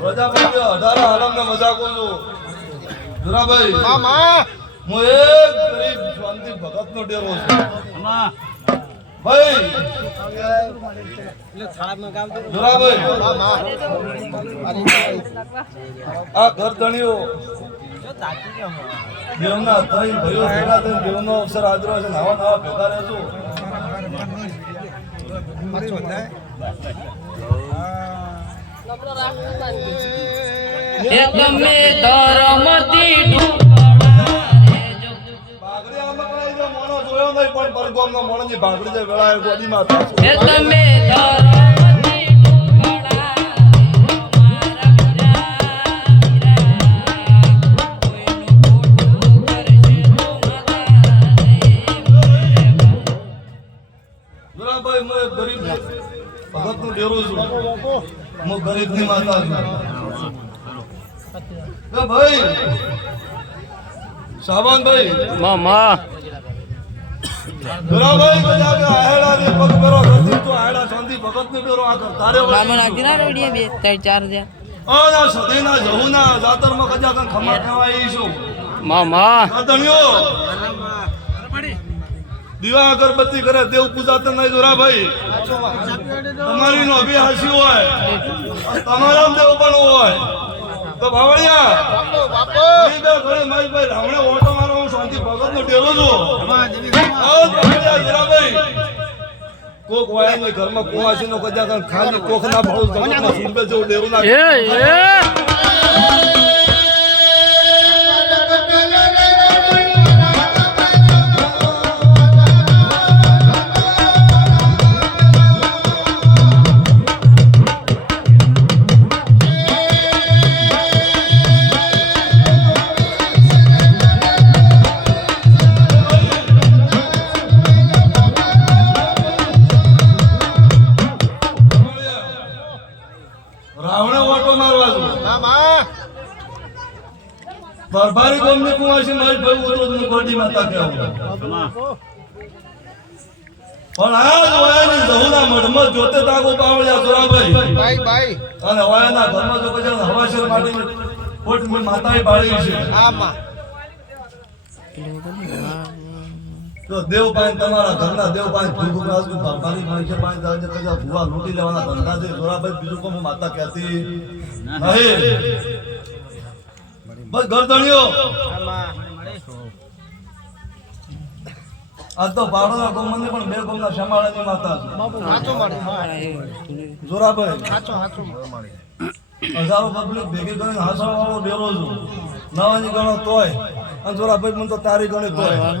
પ્રજાપતિ 18 આલમના મજાકો છું જોરાભાઈ મામા હું એક ગરીબ શાંતિ ભગતનો ડેરો છું ભાઈ જોરાભાઈ આ ઘર ધણીઓ દેવના થઈ ભયો ભેગા થઈને દેવનો અવસર આદરો છે નવા નવા ભેગા રહેજો એ તમે ધર્મથી બાગડી આમાં કઈ જો મોણો જોયો નહીં પણ પરગોમનો મોણોની બાગડી જે વેળાએ ગોદીમાં થાશે એ તમે જોરાભાઈ હું એક ગરીબ ભગતનું ડેરો છું હું ગરીબની માતા છું ભાઈ સાવનભાઈ મામા જોરાભાઈ બધા કે આહેડા ની પગ પેરો ગતિ તો આહેડા શાંતિ ભગતનું ડેરો આ કર તારે મામા નાખી ના રોડીએ 2 3 4 દે આ સદીના જહુના જાતરમાં કજા કન ખમા કહેવાય છું મામા આદણ્યો દીવા અગરબત્તી કરે દેવ પૂજા તો નહીં જોરાભાઈ તમારી નો અભિહાસી હોય તમારા દેવ પણ હોય તો ભાવણિયા મારી બે ઘરે મારી ભાઈ રાવણે ઓટો મારો હું શાંતિ ભગત નો ડેરો છું જોરાભાઈ કોક વાય ને ઘરમાં કુવાસી નો કજા ખાલી કોખ ના ભાવ જગતના સુંદર જેવું ડેરો ના બરબારી ગોમની કુવાસી મારી ભાઈ ઉતો નું ગોડી માતા કહેવું પણ આ વાયાની જહુના મઢમાં જોતે તાગો પાવળ્યા જોરાભાઈ ભાઈ અને વાયાના ઘરમાં જો કજા હવાશેર માટીની કોટ મે માતાએ બાળી છે આમાં તો દેવ પાઈ તમારા ઘરના દેવ પાઈ ભૂખ રાજુ બરબારી મારી છે પાઈ જાજે કજા ભુવા લૂટી લેવાના ધંધા છે જોરાભાઈ બીજું કોમ માતા કહેતી નહીં બસ ગરદણીઓ આ તો બાળોના ગોમને પણ બે ગોમના શમાળાની માતા છે જોરાભાઈ હજારો પબ્લિક ભેગી કરીને હાસવા વાળો ડેરો છું નવાની ગણો તોય અને જોરાભાઈ મને તો તારી ગણે તોય